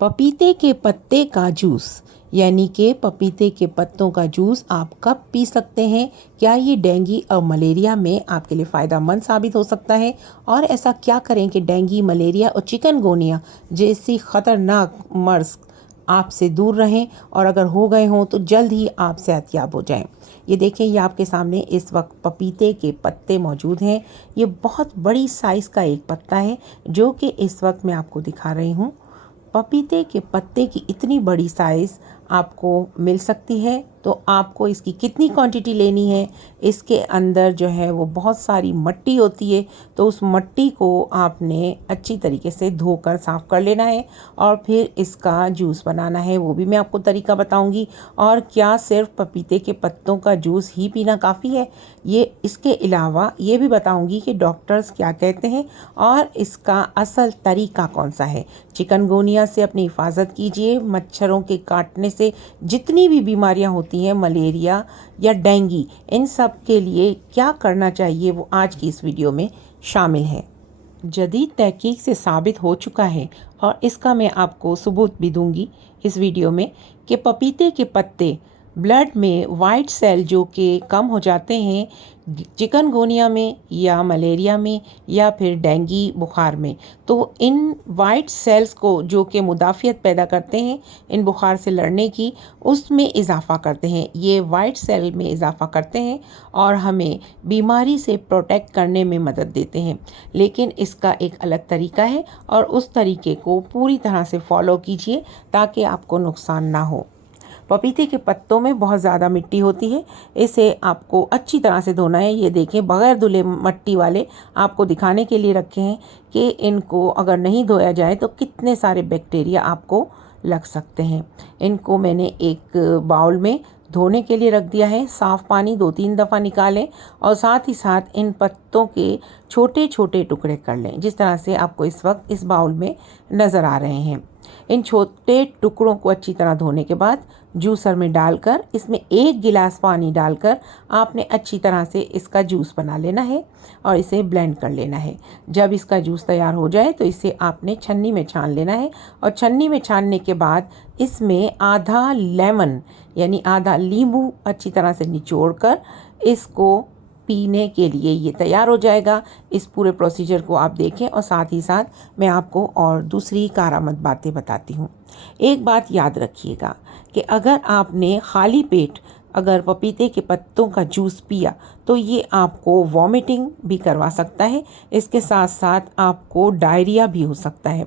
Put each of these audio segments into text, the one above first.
पपीते के पत्ते का जूस यानी कि पपीते के पत्तों का जूस आप कब पी सकते हैं? क्या ये डेंगू और मलेरिया में आपके लिए फ़ायदेमंद साबित हो सकता है? और ऐसा क्या करें कि डेंगू, मलेरिया और चिकनगुनिया जैसी ख़तरनाक मर्ज़ आपसे दूर रहें और अगर हो गए हों तो जल्द ही आप सेहतयाब हो जाएं। ये देखें, ये आपके सामने इस वक्त पपीते के पत्ते मौजूद हैं। ये बहुत बड़ी साइज़ का एक पत्ता है जो कि इस वक्त मैं आपको दिखा रही हूँ। पपीते के पत्ते की इतनी बड़ी साइज़ आपको मिल सकती है, तो आपको इसकी कितनी क्वांटिटी लेनी है? इसके अंदर जो है वो बहुत सारी मिट्टी होती है, तो उस मिट्टी को आपने अच्छी तरीके से धोकर साफ़ कर लेना है और फिर इसका जूस बनाना है, वो भी मैं आपको तरीका बताऊंगी। और क्या सिर्फ पपीते के पत्तों का जूस ही पीना काफ़ी है, ये इसके अलावा ये भी बताऊंगी कि डॉक्टर्स क्या कहते हैं और इसका असल तरीका कौन सा है। चिकनगुनिया से अपनी हिफाजत कीजिए। मच्छरों के काटने से जितनी भी बीमारियां होती हैं, मलेरिया या डेंगू, इन सब के लिए क्या करना चाहिए वो आज की इस वीडियो में शामिल है। जदीद तहकीक से साबित हो चुका है और इसका मैं आपको सबूत भी दूंगी इस वीडियो में कि पपीते के पत्ते ब्लड में वाइट सेल जो कि कम हो जाते हैं चिकनगुनिया में या मलेरिया में या फिर डेंगू बुखार में, तो इन वाइट सेल्स को जो कि मुदाफ़ियत पैदा करते हैं इन बुखार से लड़ने की, उसमें इजाफ़ा करते हैं। ये वाइट सेल में इजाफ़ा करते हैं और हमें बीमारी से प्रोटेक्ट करने में मदद देते हैं। लेकिन इसका एक अलग तरीका है और उस तरीके को पूरी तरह से फॉलो कीजिए ताकि आपको नुकसान ना हो। पपीते के पत्तों में बहुत ज़्यादा मिट्टी होती है, इसे आपको अच्छी तरह से धोना है। ये देखें, बग़ैर धुले मिट्टी वाले आपको दिखाने के लिए रखे हैं कि इनको अगर नहीं धोया जाए तो कितने सारे बैक्टीरिया आपको लग सकते हैं। इनको मैंने एक बाउल में धोने के लिए रख दिया है। साफ़ पानी 2-3 दफ़ा निकालें और साथ ही साथ इन पत्तों के छोटे छोटे टुकड़े कर लें, जिस तरह से आपको इस वक्त इस बाउल में नज़र आ रहे हैं। इन छोटे टुकड़ों को अच्छी तरह धोने के बाद जूसर में डालकर इसमें 1 गिलास पानी डालकर आपने अच्छी तरह से इसका जूस बना लेना है और इसे ब्लेंड कर लेना है। जब इसका जूस तैयार हो जाए तो इसे आपने छन्नी में छान लेना है और छन्नी में छानने के बाद इसमें आधा लेमन यानी आधा नींबू अच्छी तरह से निचोड़कर इसको पीने के लिए ये तैयार हो जाएगा। इस पूरे प्रोसीजर को आप देखें और साथ ही साथ मैं आपको और दूसरी कारामद बातें बताती हूँ। एक बात याद रखिएगा कि अगर आपने खाली पेट अगर पपीते के पत्तों का जूस पिया तो ये आपको वॉमिटिंग भी करवा सकता है, इसके साथ साथ आपको डायरिया भी हो सकता है।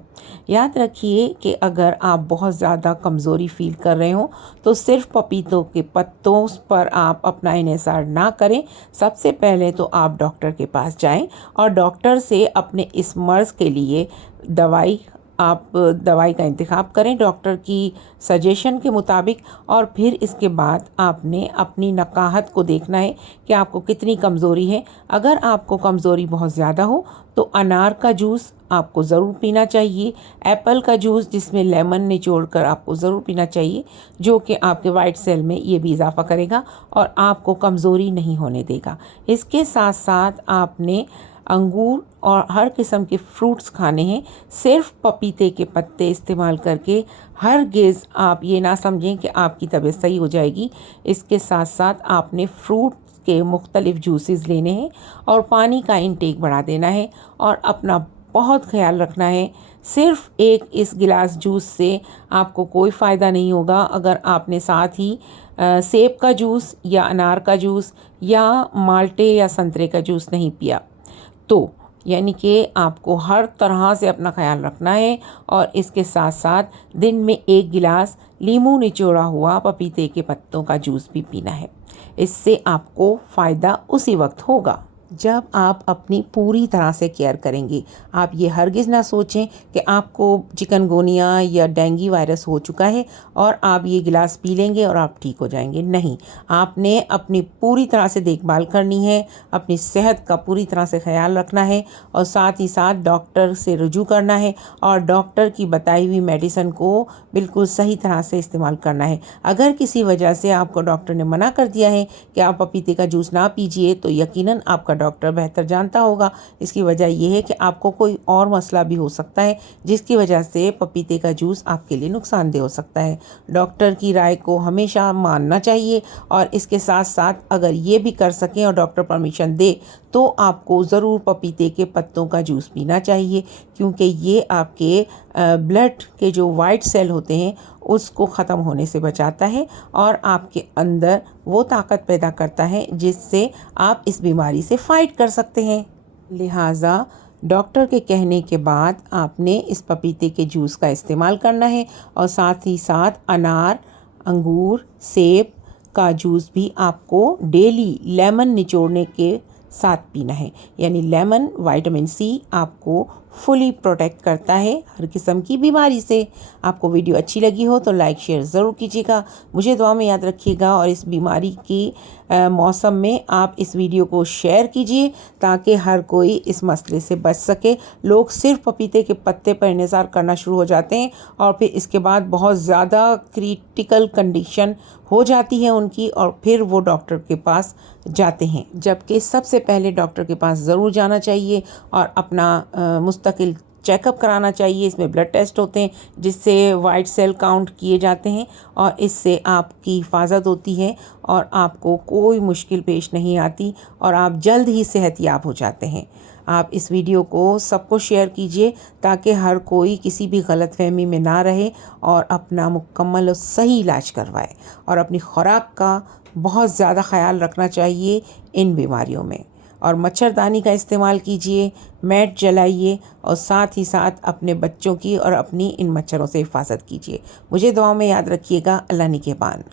याद रखिए कि अगर आप बहुत ज़्यादा कमज़ोरी फील कर रहे हो तो सिर्फ पपीतों के पत्तों पर आप अपना इन्हिसार ना करें। सबसे पहले तो आप डॉक्टर के पास जाएं और डॉक्टर से अपने इस मर्ज़ के लिए दवाई का इंतखाब करें डॉक्टर की सजेशन के मुताबिक। और फिर इसके बाद आपने अपनी नकाहत को देखना है कि आपको कितनी कमज़ोरी है। अगर आपको कमज़ोरी बहुत ज़्यादा हो तो अनार का जूस आपको ज़रूर पीना चाहिए। एप्पल का जूस जिसमें लेमन निचोड़कर आपको ज़रूर पीना चाहिए, जो कि आपके वाइट सेल में ये भी इजाफ़ा करेगा और आपको कमज़ोरी नहीं होने देगा। इसके साथ साथ आपने अंगूर और हर किस्म के फ्रूट्स खाने हैं। सिर्फ पपीते के पत्ते इस्तेमाल करके हरगिज़ आप ये ना समझें कि आपकी तबीयत सही हो जाएगी। इसके साथ साथ आपने फ्रूट के मुख्तलिफ जूसेस लेने हैं और पानी का इंटेक बढ़ा देना है और अपना बहुत ख्याल रखना है। सिर्फ एक इस गिलास जूस से आपको कोई फ़ायदा नहीं होगा अगर आपने साथ ही सेब का जूस या अनार का जूस या माल्टे या संतरे का जूस नहीं पिया। तो यानी कि आपको हर तरह से अपना ख्याल रखना है और इसके साथ साथ दिन में 1 गिलास नींबू निचोड़ा हुआ पपीते के पत्तों का जूस भी पीना है। इससे आपको फ़ायदा उसी वक्त होगा जब आप अपनी पूरी तरह से केयर करेंगे। आप ये हरगिज़ ना सोचें कि आपको चिकनगुनिया या डेंगू वायरस हो चुका है और आप ये गिलास पी लेंगे और आप ठीक हो जाएंगे। नहीं, आपने अपनी पूरी तरह से देखभाल करनी है, अपनी सेहत का पूरी तरह से ख्याल रखना है और साथ ही साथ डॉक्टर से रुजू करना है और डॉक्टर की बताई हुई मेडिसिन को बिल्कुल सही तरह से इस्तेमाल करना है। अगर किसी वजह से आपको डॉक्टर ने मना कर दिया है कि आप पपीते का जूस ना पीजिए तो यकीनन आपका डॉक्टर बेहतर जानता होगा। इसकी वजह ये है कि आपको कोई और मसला भी हो सकता है जिसकी वजह से पपीते का जूस आपके लिए नुकसानदेह हो सकता है। डॉक्टर की राय को हमेशा मानना चाहिए और इसके साथ साथ अगर ये भी कर सकें और डॉक्टर परमिशन दे तो आपको ज़रूर पपीते के पत्तों का जूस पीना चाहिए, क्योंकि ये आपके ब्लड के जो वाइट सेल होते हैं उसको ख़त्म होने से बचाता है और आपके अंदर वो ताकत पैदा करता है जिससे आप इस बीमारी से फ़ाइट कर सकते हैं। लिहाजा डॉक्टर के कहने के बाद आपने इस पपीते के जूस का इस्तेमाल करना है और साथ ही साथ अनार, अंगूर, सेब का जूस भी आपको डेली लेमन निचोड़ने के साथ पीना है। यानी लेमन विटामिन सी आपको फुली प्रोटेक्ट करता है हर किस्म की बीमारी से। आपको वीडियो अच्छी लगी हो तो लाइक शेयर ज़रूर कीजिएगा, मुझे दुआ में याद रखिएगा और इस बीमारी की मौसम में आप इस वीडियो को शेयर कीजिए ताकि हर कोई इस मसले से बच सके। लोग सिर्फ पपीते के पत्ते पर इंतज़ार करना शुरू हो जाते हैं और फिर इसके बाद बहुत ज़्यादा क्रिटिकल कंडीशन हो जाती है उनकी और फिर वो डॉक्टर के पास जाते हैं, जबकि सबसे पहले डॉक्टर के पास ज़रूर जाना चाहिए और अपना मुस्तकिल चेकअप कराना चाहिए। इसमें ब्लड टेस्ट होते हैं जिससे वाइट सेल काउंट किए जाते हैं और इससे आपकी हिफाजत होती है और आपको कोई मुश्किल पेश नहीं आती और आप जल्द ही सेहतयाब हो जाते हैं। आप इस वीडियो को सबको शेयर कीजिए ताकि हर कोई किसी भी गलतफहमी में ना रहे और अपना मुकम्मल और सही इलाज करवाए और अपनी खुराक का बहुत ज़्यादा ख्याल रखना चाहिए इन बीमारियों में। और मच्छरदानी का इस्तेमाल कीजिए, मैट जलाइए और साथ ही साथ अपने बच्चों की और अपनी इन मच्छरों से हिफाजत कीजिए। मुझे दुआओं में याद रखिएगा। अल्लाह निगहबान।